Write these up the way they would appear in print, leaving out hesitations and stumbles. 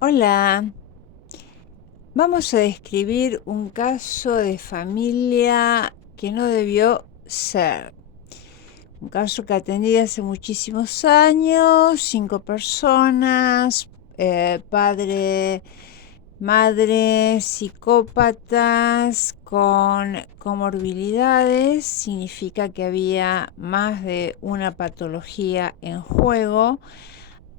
Hola, vamos a describir un caso de familia que no debió ser. Un caso que atendí hace muchísimos años, 5 personas, padre, madre, psicópatas con comorbilidades, significa que había más de una patología en juego.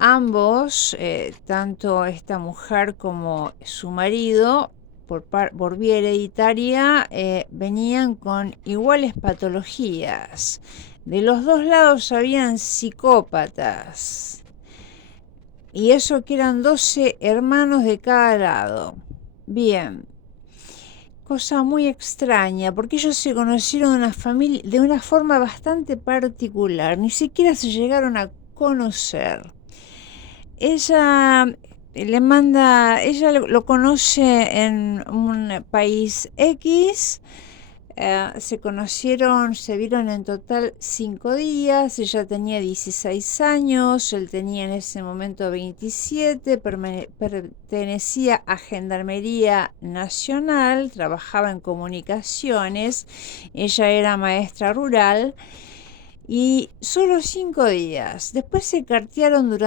Ambos, tanto esta mujer como su marido, por vía hereditaria, venían con iguales patologías. De los dos lados habían psicópatas. Y eso que eran 12 hermanos de cada lado. Bien, cosa muy extraña, porque ellos se conocieron de una forma bastante particular. Ni siquiera se llegaron a conocer. Ella ella lo conoce en un país X. Se conocieron, se vieron en total 5 días. Ella tenía 16 años, él tenía en ese momento 27, pertenecía a Gendarmería Nacional, trabajaba en comunicaciones, ella era maestra rural. Y solo 5 días. Después se cartearon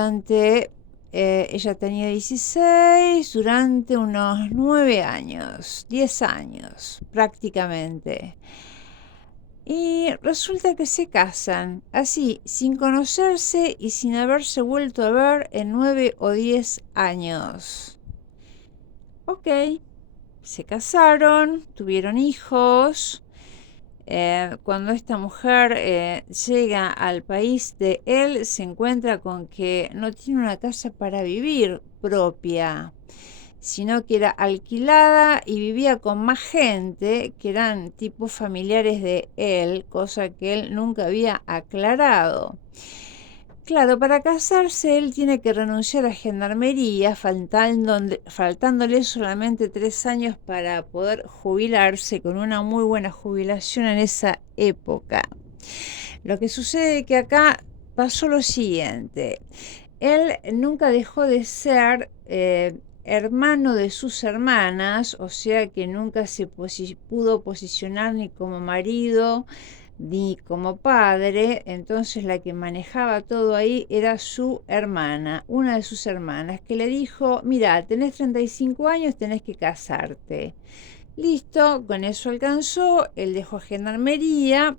ella tenía 16, durante unos 9 años, 10 años prácticamente. Y resulta que se casan, así, sin conocerse y sin haberse vuelto a ver en 9 o 10 años. Ok, se casaron, tuvieron hijos. Cuando esta mujer llega al país de él, se encuentra con que no tiene una casa para vivir propia, sino que era alquilada y vivía con más gente que eran tipos familiares de él, cosa que él nunca había aclarado. Claro, para casarse él tiene que renunciar a Gendarmería, faltándole solamente 3 años para poder jubilarse con una muy buena jubilación en esa época. Lo que sucede es que acá pasó lo siguiente. Él nunca dejó de ser hermano de sus hermanas, o sea que nunca se pudo posicionar ni como marido ni como padre. Entonces la que manejaba todo ahí era su hermana, una de sus hermanas, que le dijo: mira, tenés 35 años, tenés que casarte. Listo, con eso alcanzó. Él dejó Gendarmería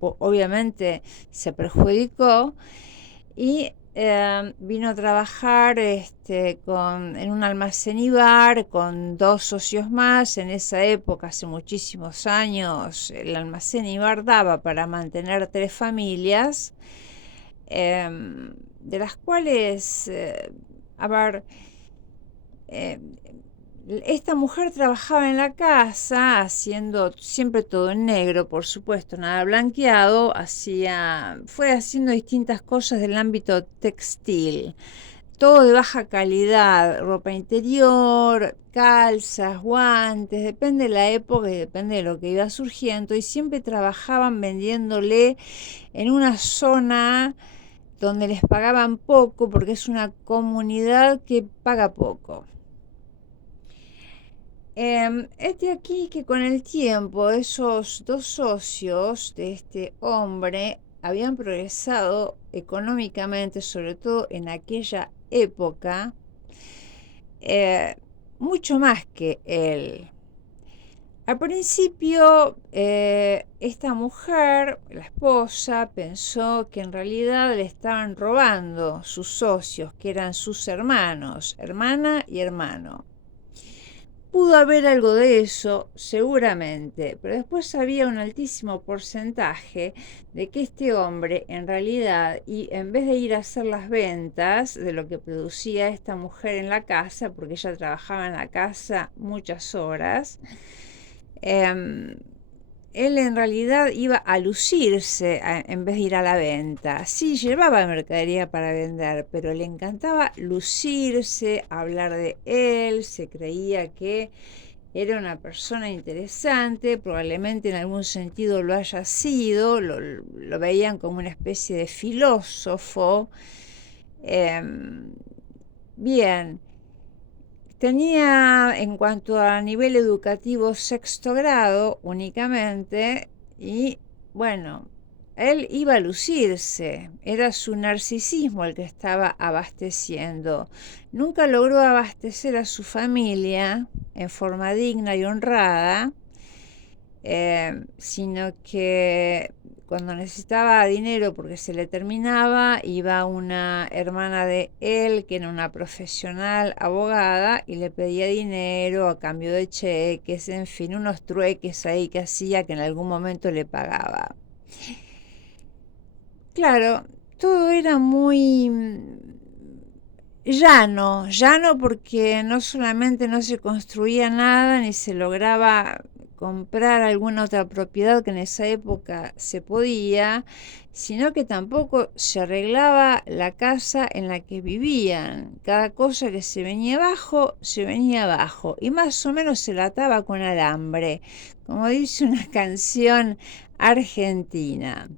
obviamente se perjudicó y vino a trabajar en un almacén y bar con 2 socios más. En esa época, hace muchísimos años, el almacén y bar daba para mantener 3 familias, de las cuales, a ver, eh, esta mujer trabajaba en la casa haciendo siempre todo en negro, por supuesto, nada blanqueado. Fue haciendo distintas cosas del ámbito textil, todo de baja calidad: ropa interior, calzas, guantes, depende de la época y depende de lo que iba surgiendo. Y siempre trabajaban vendiéndole en una zona donde les pagaban poco, porque es una comunidad que paga poco. Aquí que con el tiempo esos 2 socios de este hombre habían progresado económicamente, sobre todo en aquella época, eh, mucho más que él. Al principio, esta mujer, la esposa, pensó que en realidad le estaban robando sus socios, que eran sus hermanos, hermana y hermano. Pudo haber algo de eso, seguramente, pero después había un altísimo porcentaje de que este hombre, en realidad, y en vez de ir a hacer las ventas de lo que producía esta mujer en la casa, porque ella trabajaba en la casa muchas horas, eh, él en realidad iba a lucirse en vez de ir a la venta. Sí, llevaba mercadería para vender, pero le encantaba lucirse, hablar de él. Se creía que era una persona interesante, probablemente en algún sentido lo haya sido. Lo veían como una especie de filósofo. Bien, tenía en cuanto a nivel educativo sexto grado únicamente y bueno, él iba a lucirse, era su narcisismo el que estaba abasteciendo. Nunca logró abastecer a su familia en forma digna y honrada, sino que cuando necesitaba dinero porque se le terminaba, iba una hermana de él, que era una profesional abogada, y le pedía dinero a cambio de cheques, en fin, unos trueques ahí que hacía que en algún momento le pagaba. Claro, todo era muy llano porque no solamente no se construía nada ni se lograba comprar alguna otra propiedad que en esa época se podía, sino que tampoco se arreglaba la casa en la que vivían. Cada cosa que se venía abajo y más o menos se la ataba con alambre, como dice una canción argentina.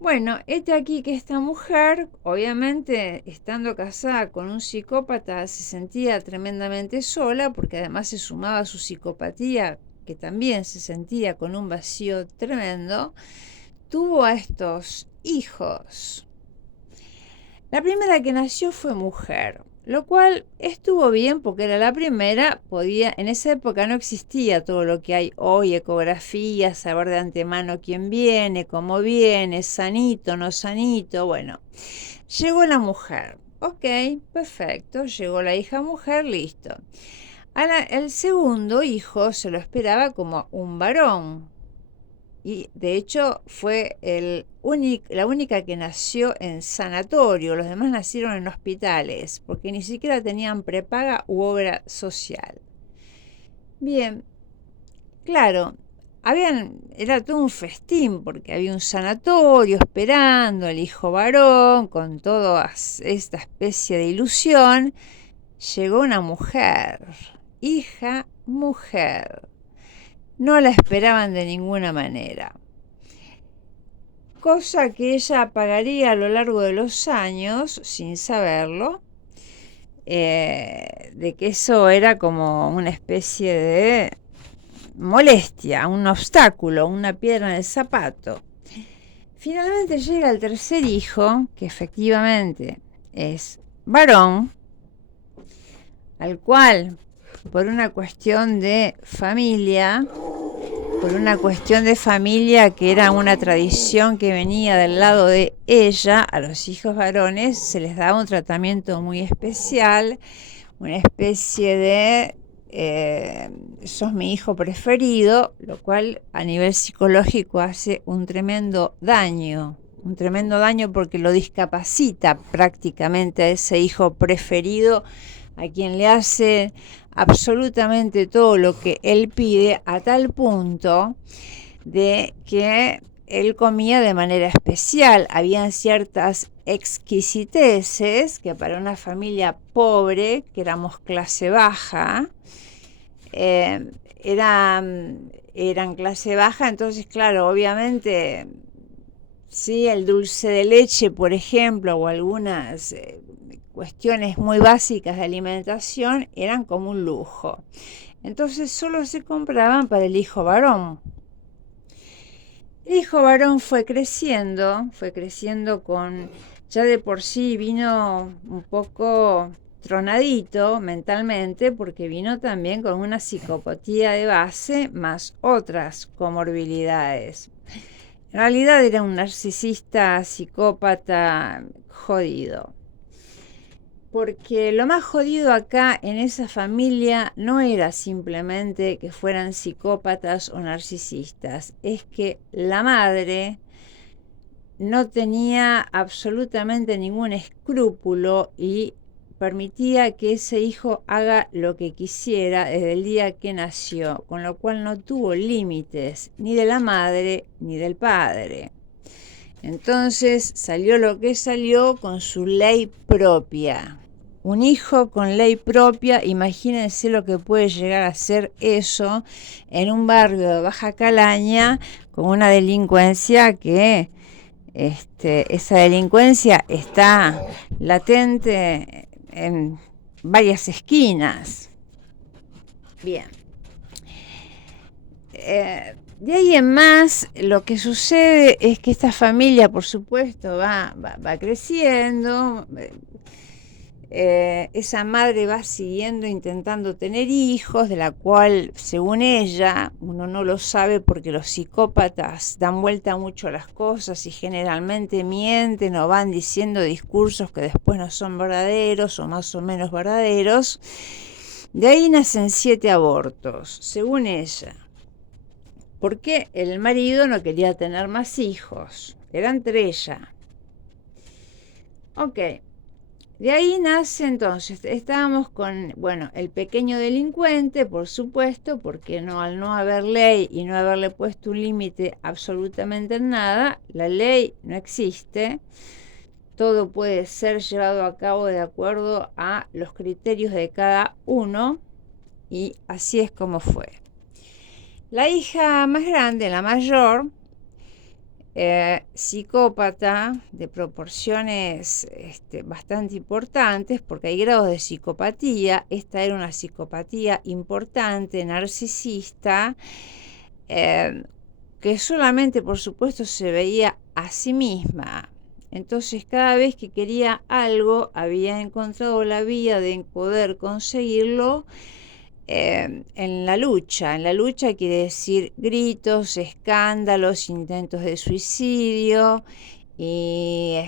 Bueno, aquí que esta mujer, obviamente, estando casada con un psicópata, se sentía tremendamente sola, porque además se sumaba a su psicopatía, que también se sentía con un vacío tremendo, tuvo a estos hijos. La primera que nació fue mujer, lo cual estuvo bien porque era la primera, en esa época no existía todo lo que hay hoy, ecografía, saber de antemano quién viene, cómo viene, sanito, no sanito, bueno, llegó la mujer, ok, perfecto, llegó la hija mujer, listo. El segundo hijo se lo esperaba como un varón, y de hecho fue la única que nació en sanatorio, los demás nacieron en hospitales, porque ni siquiera tenían prepaga u obra social. Bien, claro, era todo un festín, porque había un sanatorio esperando al hijo varón, con toda esta especie de ilusión. Llegó una mujer, hija mujer. No la esperaban de ninguna manera. Cosa que ella apagaría a lo largo de los años, sin saberlo, de que eso era como una especie de molestia, un obstáculo, una piedra en el zapato. Finalmente llega el tercer hijo, que efectivamente es varón, al cual, por una cuestión de familia, que era una tradición que venía del lado de ella, a los hijos varones se les daba un tratamiento muy especial, una especie de sos mi hijo preferido, lo cual a nivel psicológico hace un tremendo daño porque lo discapacita prácticamente a ese hijo preferido, a quien le hace absolutamente todo lo que él pide, a tal punto de que él comía de manera especial. Habían ciertas exquisiteces que para una familia pobre, que éramos clase baja, eran clase baja, entonces claro, obviamente, sí, el dulce de leche, por ejemplo, o algunas cuestiones muy básicas de alimentación eran como un lujo. Entonces solo se compraban para el hijo varón. El hijo varón fue creciendo con, ya de por sí vino un poco tronadito mentalmente, porque vino también con una psicopatía de base más otras comorbilidades. En realidad era un narcisista psicópata jodido. Porque lo más jodido acá en esa familia no era simplemente que fueran psicópatas o narcisistas, es que la madre no tenía absolutamente ningún escrúpulo y permitía que ese hijo haga lo que quisiera desde el día que nació, con lo cual no tuvo límites ni de la madre ni del padre. Entonces salió lo que salió con su ley propia. Un hijo con ley propia, imagínense lo que puede llegar a ser eso en un barrio de Baja Calaña con una delincuencia que esa delincuencia está latente en varias esquinas. Bien. De ahí en más, lo que sucede es que esta familia, por supuesto, va creciendo. Esa madre va siguiendo intentando tener hijos, de la cual, según ella, uno no lo sabe porque los psicópatas dan vuelta mucho a las cosas y generalmente mienten o van diciendo discursos que después no son verdaderos o más o menos verdaderos. De ahí nacen 7 abortos, según ella, porque el marido no quería tener más hijos, eran 3 ya. Ok. De ahí nace entonces, estábamos con, bueno, el pequeño delincuente, por supuesto, porque al no haber ley y no haberle puesto un límite absolutamente en nada, la ley no existe, todo puede ser llevado a cabo de acuerdo a los criterios de cada uno, y así es como fue. La hija más grande, la mayor, psicópata de proporciones bastante importantes, porque hay grados de psicopatía. Esta era una psicopatía importante, narcisista, que solamente, por supuesto, se veía a sí misma. Entonces, cada vez que quería algo, había encontrado la vía de poder conseguirlo en la lucha. En la lucha quiere decir gritos, escándalos, intentos de suicidio y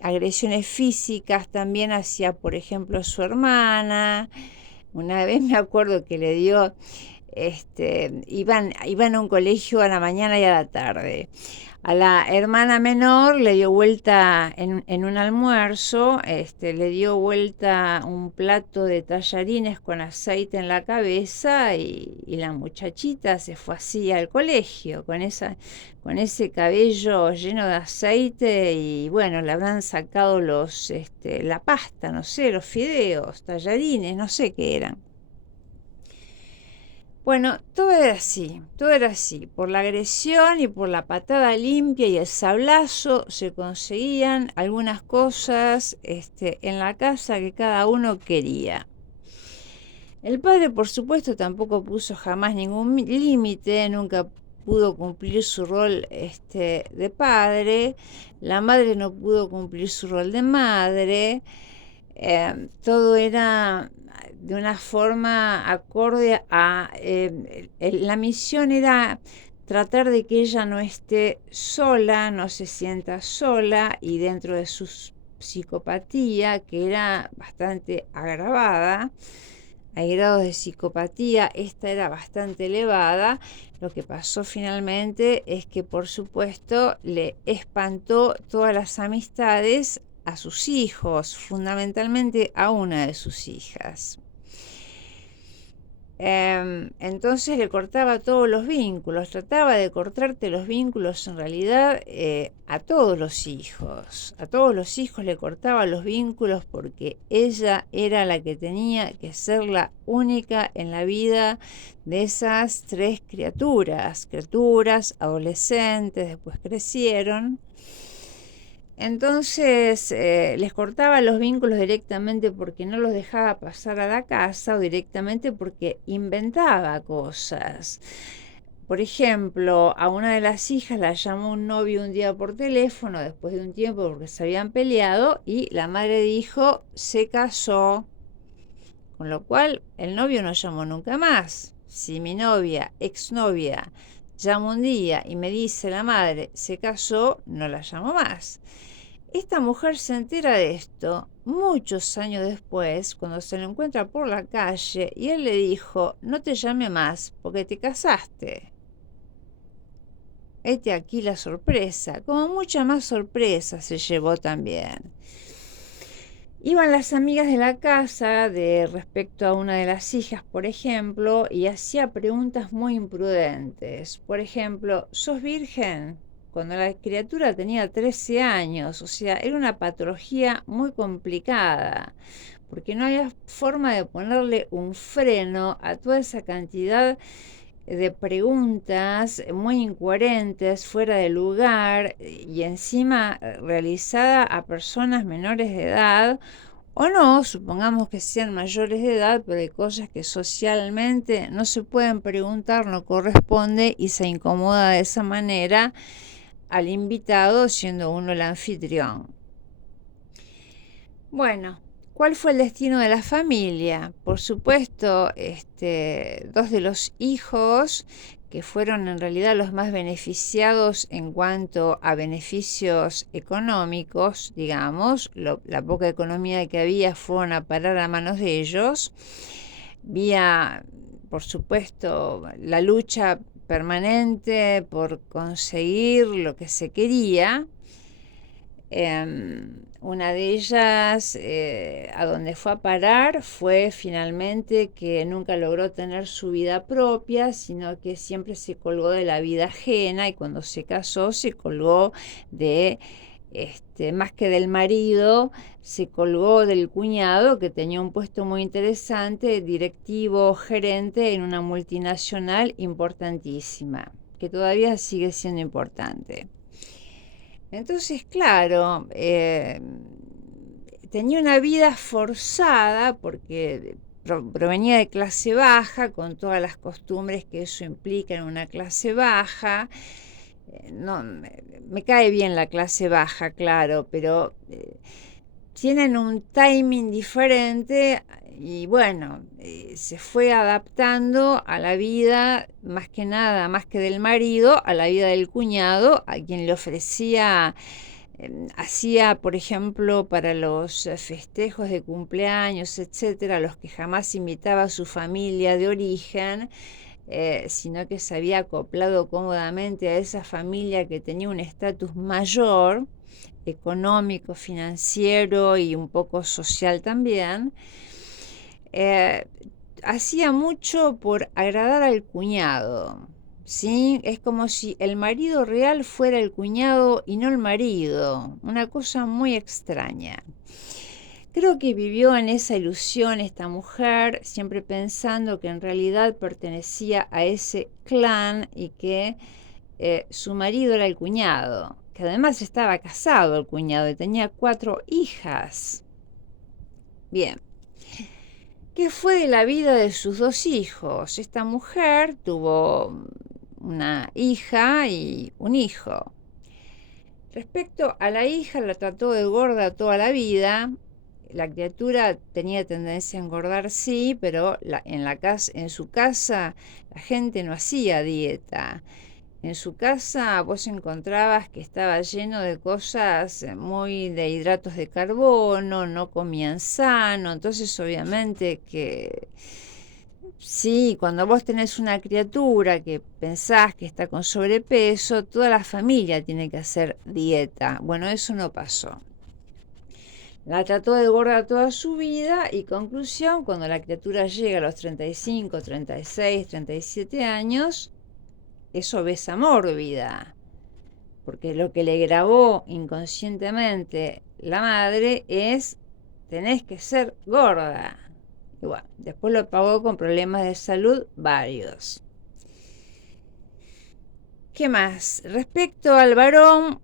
agresiones físicas también hacia, por ejemplo, su hermana. Una vez me acuerdo que le dio, iban a un colegio a la mañana y a la tarde. A la hermana menor le dio vuelta en un almuerzo, le dio vuelta un plato de tallarines con aceite en la cabeza y la muchachita se fue así al colegio con ese cabello lleno de aceite y bueno, le habrán sacado la pasta, no sé, los fideos, tallarines, no sé qué eran. Bueno, todo era así, por la agresión y por la patada limpia y el sablazo se conseguían algunas cosas en la casa que cada uno quería. El padre, por supuesto, tampoco puso jamás ningún límite, nunca pudo cumplir su rol de padre, la madre no pudo cumplir su rol de madre, todo era de una forma acorde a la misión era tratar de que ella no esté sola, no se sienta sola y dentro de su psicopatía, que era bastante agravada, hay grados de psicopatía, esta era bastante elevada. Lo que pasó finalmente es que, por supuesto, le espantó todas las amistades a sus hijos, fundamentalmente a una de sus hijas. Entonces le cortaba todos los vínculos, trataba de cortarte los vínculos en realidad a todos los hijos le cortaba los vínculos porque ella era la que tenía que ser la única en la vida de esas 3 criaturas, adolescentes, después crecieron. Entonces les cortaba los vínculos directamente porque no los dejaba pasar a la casa o directamente porque inventaba cosas. Por ejemplo, a una de las hijas la llamó un novio un día por teléfono después de un tiempo porque se habían peleado y la madre dijo se casó, con lo cual el novio no llamó nunca más. Si mi novia, exnovia, llama un día y me dice la madre se casó, no la llamo más. Esta mujer se entera de esto muchos años después, cuando se lo encuentra por la calle, y él le dijo, no te llame más porque te casaste. Hete aquí la sorpresa, como mucha más sorpresa se llevó también. Iban las amigas de la casa respecto a una de las hijas, por ejemplo, y hacía preguntas muy imprudentes. Por ejemplo, ¿sos virgen? Cuando la criatura tenía 13 años, o sea, era una patología muy complicada, porque no había forma de ponerle un freno a toda esa cantidad de preguntas muy incoherentes, fuera de lugar y encima realizada a personas menores de edad o no, supongamos que sean mayores de edad, pero hay cosas que socialmente no se pueden preguntar, no corresponde y se incomoda de esa manera al invitado siendo uno el anfitrión. Bueno, ¿cuál fue el destino de la familia? Por supuesto, dos de los hijos, que fueron en realidad los más beneficiados en cuanto a beneficios económicos, digamos, la poca economía que había fueron a parar a manos de ellos, vía, por supuesto, la lucha permanente por conseguir lo que se quería. Una de ellas, a donde fue a parar, fue finalmente que nunca logró tener su vida propia, sino que siempre se colgó de la vida ajena y cuando se casó se colgó de, más que del marido, se colgó del cuñado que tenía un puesto muy interesante, directivo, gerente en una multinacional importantísima, que todavía sigue siendo importante. Entonces, claro, tenía una vida forzada porque provenía de clase baja, con todas las costumbres que eso implica en una clase baja. No, me cae bien la clase baja, claro, pero tienen un timing diferente y bueno, se fue adaptando a la vida, más que nada, más que del marido, a la vida del cuñado, a quien le ofrecía, hacía, por ejemplo, para los festejos de cumpleaños, etcétera, los que jamás invitaba a su familia de origen, sino que se había acoplado cómodamente a esa familia que tenía un estatus mayor, económico, financiero y un poco social también. Hacía mucho por agradar al cuñado, ¿sí? Es como si el marido real fuera el cuñado y no el marido, una cosa muy extraña. Creo que vivió en esa ilusión esta mujer, siempre pensando que en realidad pertenecía a ese clan y que su marido era el cuñado, que además estaba casado el cuñado y tenía 4 hijas. Bien, ¿qué fue de la vida de sus 2 hijos? Esta mujer tuvo una hija y un hijo. Respecto a la hija, la trató de gorda toda la vida. La criatura tenía tendencia a engordar, sí, pero en su casa la gente no hacía dieta. En su casa vos encontrabas que estaba lleno de cosas muy de hidratos de carbono, no comían sano, entonces obviamente que sí, cuando vos tenés una criatura que pensás que está con sobrepeso, toda la familia tiene que hacer dieta. Bueno, eso no pasó. La trató de gorda toda su vida y conclusión, cuando la criatura llega a los 35, 36, 37 años, es obesa mórbida, porque lo que le grabó inconscientemente la madre es: tenés que ser gorda. Y bueno, después lo pagó con problemas de salud varios. ¿Qué más? Respecto al varón,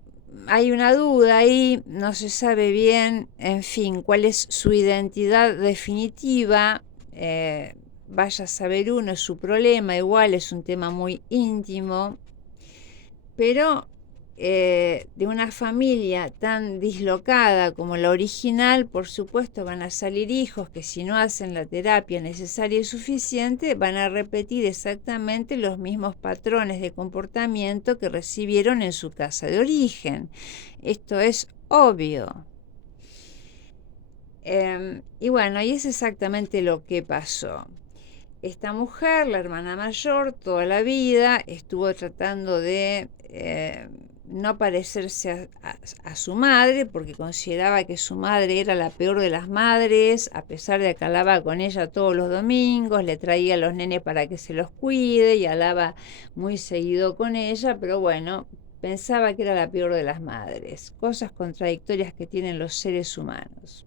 hay una duda ahí, no se sabe bien, en fin, cuál es su identidad definitiva. Vaya a saber uno, es su problema, igual es un tema muy íntimo, pero de una familia tan dislocada como la original, por supuesto van a salir hijos que si no hacen la terapia necesaria y suficiente, van a repetir exactamente los mismos patrones de comportamiento que recibieron en su casa de origen. Esto es obvio. Y bueno, y es exactamente lo que pasó. Esta mujer, la hermana mayor, toda la vida estuvo tratando de no parecerse a su madre, porque consideraba que su madre era la peor de las madres, a pesar de que hablaba con ella todos los domingos, le traía a los nenes para que se los cuide y hablaba muy seguido con ella, pero bueno, pensaba que era la peor de las madres. Cosas contradictorias que tienen los seres humanos.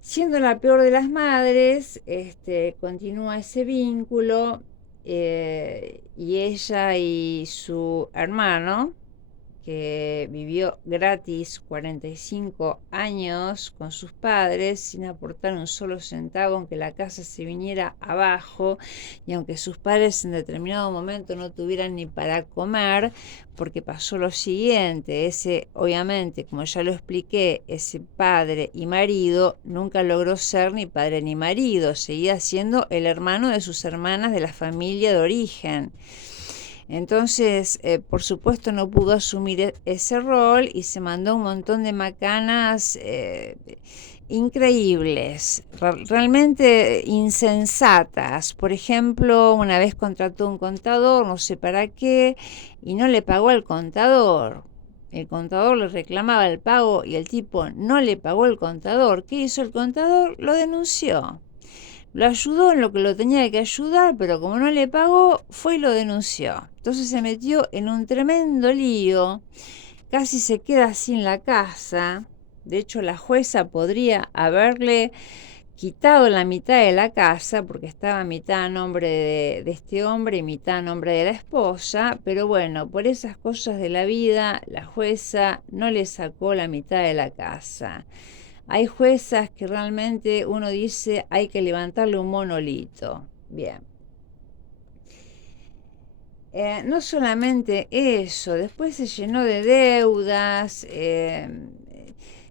Siendo la peor de las madres, continúa ese vínculo y ella y su hermano, que vivió gratis 45 años con sus padres sin aportar un solo centavo, aunque la casa se viniera abajo y aunque sus padres en determinado momento no tuvieran ni para comer, porque pasó lo siguiente: ese, obviamente, como ya lo expliqué, ese padre y marido nunca logró ser ni padre ni marido, seguía siendo el hermano de sus hermanas de la familia de origen. Entonces, por supuesto, no pudo asumir ese rol y se mandó un montón de macanas increíbles, realmente insensatas. Por ejemplo, una vez contrató un contador, no sé para qué, y no le pagó al contador. El contador le reclamaba el pago y el tipo no le pagó el contador. ¿Qué hizo el contador? Lo denunció. Lo ayudó en lo que lo tenía que ayudar, pero como no le pagó, fue y lo denunció. Entonces se metió en un tremendo lío, casi se queda sin la casa. De hecho, la jueza podría haberle quitado la mitad de la casa, porque estaba mitad a nombre de este hombre y mitad a nombre de la esposa, pero bueno, por esas cosas de la vida, la jueza no le sacó la mitad de la casa. Hay juezas que realmente uno dice hay que levantarle un monolito. Bien. No solamente eso, después se llenó de deudas,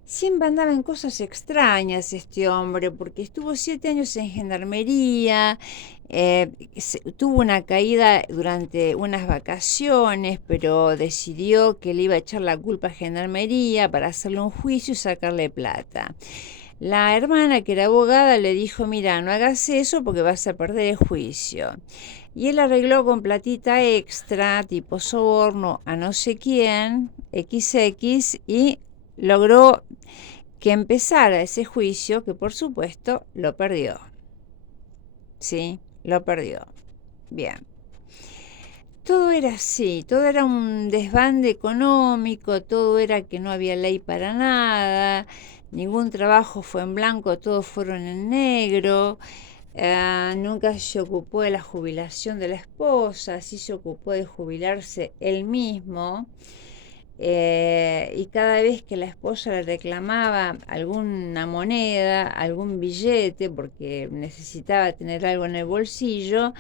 siempre andaba en cosas extrañas este hombre, porque estuvo 7 años en gendarmería, tuvo una caída durante unas vacaciones, pero decidió que le iba a echar la culpa a gendarmería para hacerle un juicio y sacarle plata. La hermana, que era abogada, le dijo: mira, no hagas eso porque vas a perder el juicio. Y él arregló con platita extra, tipo soborno, a no sé quién, XX, y logró que empezara ese juicio, que por supuesto lo perdió. Sí, lo perdió. Bien. Todo era así, todo era un desbande económico, todo era que no había ley para nada, ningún trabajo fue en blanco, todos fueron en negro. Nunca se ocupó de la jubilación de la esposa, sí se ocupó de jubilarse él mismo. Y cada vez que la esposa le reclamaba alguna moneda, algún billete, porque necesitaba tener algo en el bolsillo,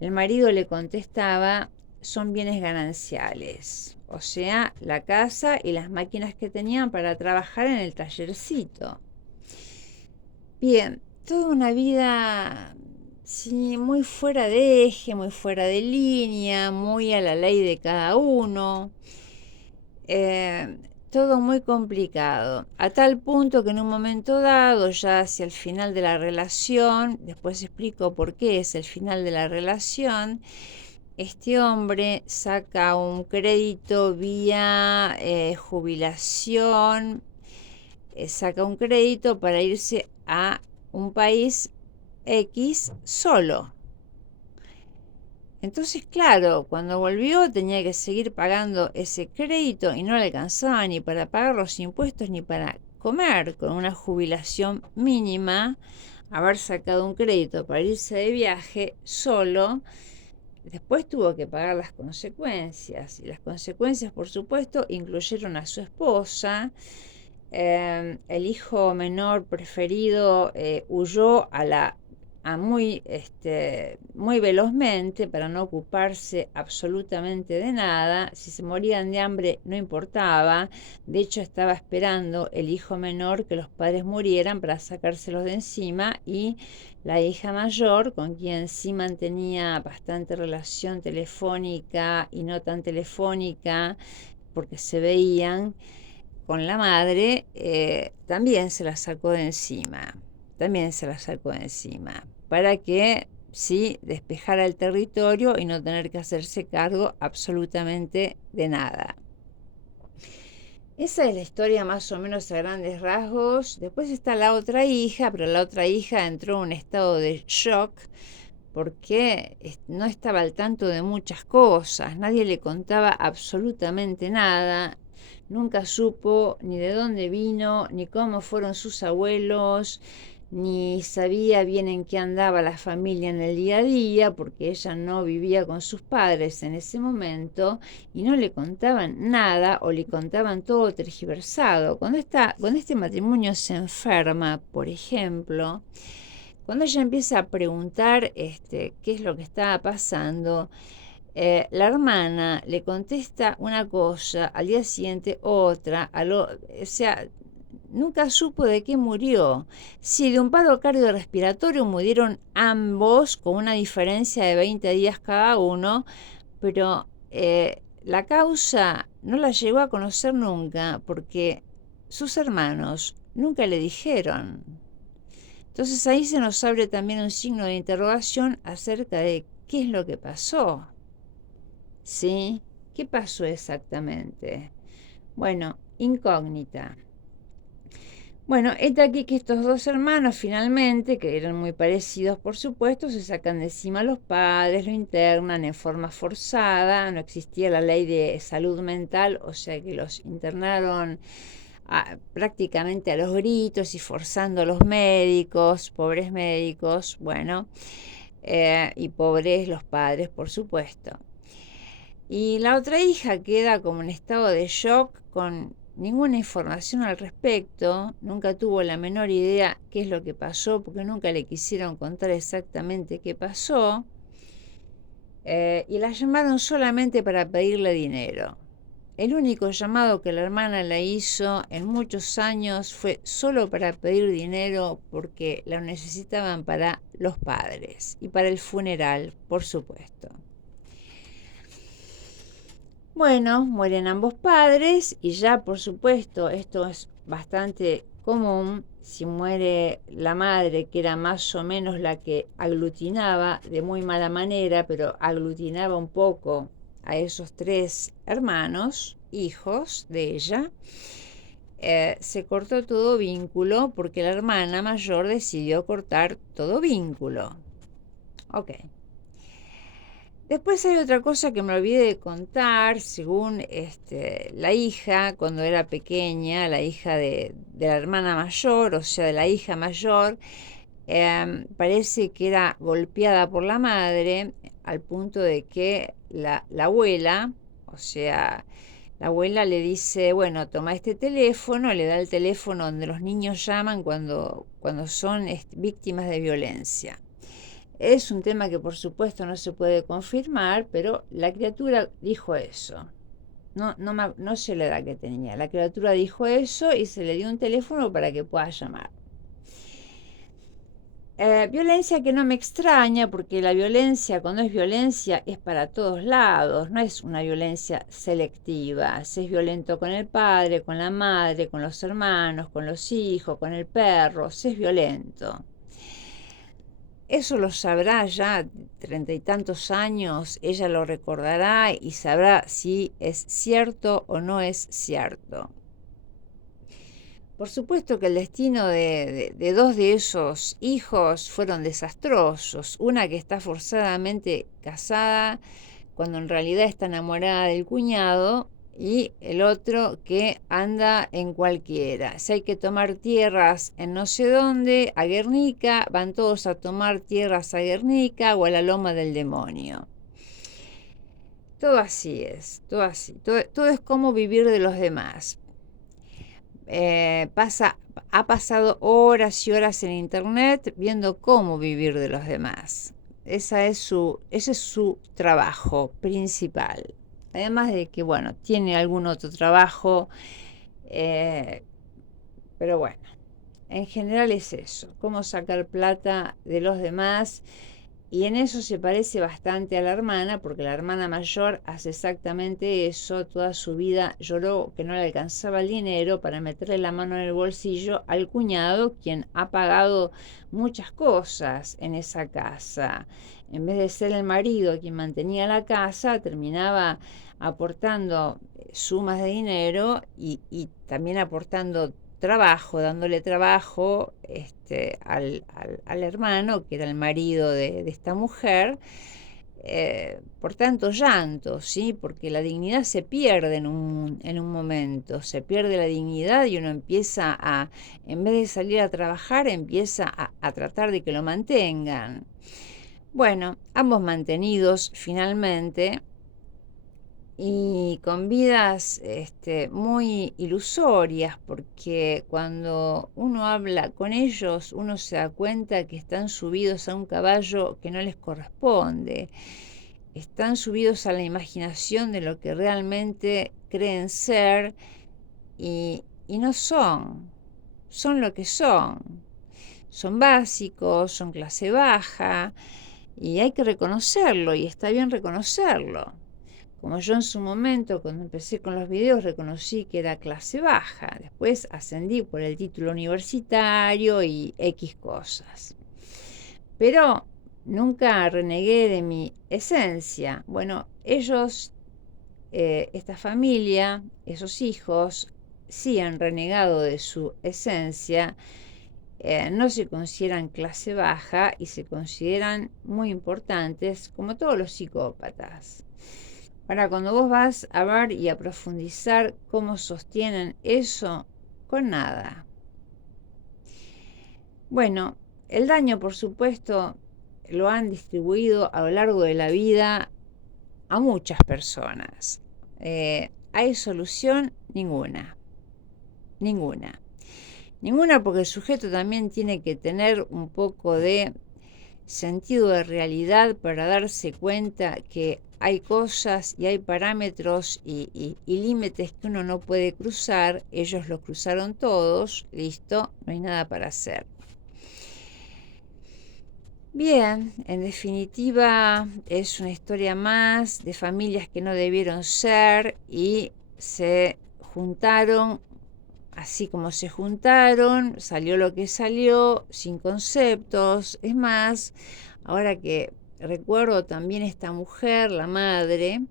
el marido le contestaba: son bienes gananciales, o sea, la casa y las máquinas que tenían para trabajar en el tallercito. Bien, toda una vida, sí, muy fuera de eje, muy fuera de línea, muy a la ley de cada uno. Todo muy complicado, a tal punto que en un momento dado, ya hacia el final de la relación, después explico por qué es el final de la relación, este hombre saca un crédito vía jubilación, saca un crédito para irse a un país X solo. Entonces, claro, cuando volvió tenía que seguir pagando ese crédito y no le alcanzaba ni para pagar los impuestos ni para comer, con una jubilación mínima. Haber sacado un crédito para irse de viaje solo, después tuvo que pagar las consecuencias, y las consecuencias, por supuesto, incluyeron a su esposa. El hijo menor preferido huyó muy velozmente para no ocuparse absolutamente de nada. Si se morían de hambre no importaba. De hecho, estaba esperando el hijo menor que los padres murieran para sacárselos de encima, y la hija mayor, con quien sí mantenía bastante relación telefónica y no tan telefónica, porque se veían con la madre, también se la sacó de encima. También se la sacó de encima. Para que sí despejara el territorio y no tener que hacerse cargo absolutamente de nada. Esa es la historia más o menos a grandes rasgos. Después está la otra hija, pero la otra hija entró en un estado de shock porque no estaba al tanto de muchas cosas. Nadie le contaba absolutamente nada. Nunca supo ni de dónde vino, ni cómo fueron sus abuelos, ni sabía bien en qué andaba la familia en el día a día, porque ella no vivía con sus padres en ese momento y no le contaban nada o le contaban todo tergiversado. Cuando este matrimonio se enferma, por ejemplo, cuando ella empieza a preguntar qué es lo que estaba pasando, la hermana le contesta una cosa, al día siguiente otra, o sea, nunca supo de qué murió. Sí, de un paro cardiorrespiratorio murieron ambos con una diferencia de 20 días cada uno, pero la causa no la llegó a conocer nunca porque sus hermanos nunca le dijeron. Entonces ahí se nos abre también un signo de interrogación acerca de qué es lo que pasó. ¿Sí? ¿Qué pasó exactamente? Bueno, incógnita. Bueno, está aquí que estos dos hermanos finalmente, que eran muy parecidos por supuesto, se sacan de encima a los padres, lo internan en forma forzada, no existía la ley de salud mental, o sea que los internaron prácticamente a los gritos y forzando a los médicos, pobres médicos, bueno, y pobres los padres por supuesto. Y la otra hija queda como en estado de shock con ninguna información al respecto, nunca tuvo la menor idea qué es lo que pasó, porque nunca le quisieron contar exactamente qué pasó, y la llamaron solamente para pedirle dinero. El único llamado que la hermana le hizo en muchos años fue solo para pedir dinero porque lo necesitaban para los padres y para el funeral, por supuesto. Bueno, mueren ambos padres y ya por supuesto esto es bastante común. Si muere la madre, que era más o menos la que aglutinaba de muy mala manera, pero aglutinaba un poco a esos tres hermanos, hijos de ella, se cortó todo vínculo porque la hermana mayor decidió cortar todo vínculo. Ok. Después hay otra cosa que me olvidé de contar, según la hija, cuando era pequeña, la hija de la hermana mayor, o sea, de la hija mayor, parece que era golpeada por la madre al punto de que la abuela, o sea, la abuela le dice, bueno, toma este teléfono, le da el teléfono donde los niños llaman cuando son víctimas de violencia. Es un tema que por supuesto no se puede confirmar, pero la criatura dijo eso. No sé la edad que tenía. La criatura dijo eso y se le dio un teléfono para que pueda llamar. Violencia que no me extraña, porque la violencia, cuando es violencia, es para todos lados, no es una violencia selectiva. Se es violento con el padre, con la madre, con los hermanos, con los hijos, con el perro, se es violento. Eso lo sabrá ya 30 y tantos años, ella lo recordará y sabrá si es cierto o no es cierto. Por supuesto que el destino de dos de esos hijos fueron desastrosos. Una que está forzadamente casada cuando en realidad está enamorada del cuñado, y el otro que anda en cualquiera. Si hay que tomar tierras en no sé dónde, a Guernica, van todos a tomar tierras a Guernica o a la Loma del Demonio. Todo así es, todo así. Todo es como vivir de los demás. Ha pasado horas y horas en internet viendo cómo vivir de los demás. Ese es su trabajo principal. Además de que, bueno, tiene algún otro trabajo, pero bueno, en general es eso, cómo sacar plata de los demás. Y en eso se parece bastante a la hermana, porque la hermana mayor hace exactamente eso. Toda su vida lloró que no le alcanzaba el dinero para meterle la mano en el bolsillo al cuñado, quien ha pagado muchas cosas en esa casa. En vez de ser el marido quien mantenía la casa, terminaba aportando sumas de dinero y también aportando trabajo, dándole trabajo al hermano, que era el marido de esta mujer, por tanto llanto, ¿sí? Porque la dignidad se pierde en un momento, se pierde la dignidad y uno empieza en vez de salir a trabajar, empieza a tratar de que lo mantengan. Bueno, ambos mantenidos finalmente y con vidas muy ilusorias, porque cuando uno habla con ellos, uno se da cuenta que están subidos a un caballo que no les corresponde, están subidos a la imaginación de lo que realmente creen ser y no son lo que son. Son básicos, son clase baja y hay que reconocerlo y está bien reconocerlo. Como yo en su momento, cuando empecé con los videos, reconocí que era clase baja. Después ascendí por el título universitario y X cosas. Pero nunca renegué de mi esencia. Bueno, ellos, esta familia, esos hijos, sí han renegado de su esencia. No se consideran clase baja y se consideran muy importantes, como todos los psicópatas. Ahora, cuando vos vas a ver y a profundizar cómo sostienen eso, con nada. Bueno, el daño, por supuesto, lo han distribuido a lo largo de la vida a muchas personas. ¿Hay solución? Ninguna. Ninguna. Ninguna, porque el sujeto también tiene que tener un poco de sentido de realidad para darse cuenta que hay cosas y hay parámetros y límites que uno no puede cruzar. Ellos los cruzaron todos, listo, no hay nada para hacer. Bien, en definitiva es una historia más de familias que no debieron ser y se juntaron así como se juntaron, salió lo que salió, sin conceptos. Es más, ahora que recuerdo también esta mujer, la madre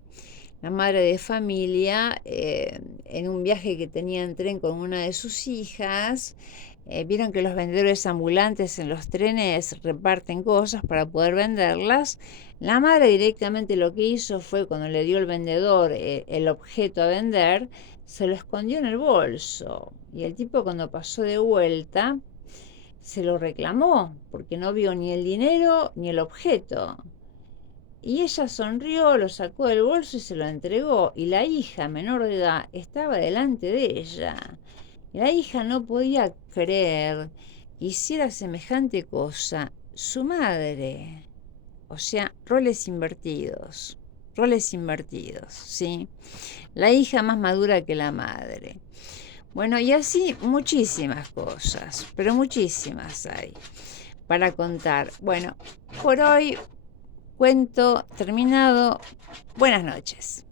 de familia, en un viaje que tenía en tren con una de sus hijas, vieron que los vendedores ambulantes en los trenes reparten cosas para poder venderlas. La madre directamente lo que hizo fue, cuando le dio el vendedor el objeto a vender, se lo escondió en el bolso. Y el tipo, cuando pasó de vuelta, se lo reclamó, porque no vio ni el dinero ni el objeto. Y ella sonrió, lo sacó del bolso y se lo entregó. Y la hija menor de edad estaba delante de ella. Y la hija no podía creer que hiciera semejante cosa su madre. O sea, roles invertidos, ¿sí? La hija más madura que la madre. Bueno, y así muchísimas cosas, pero muchísimas hay para contar. Bueno, por hoy cuento terminado. Buenas noches.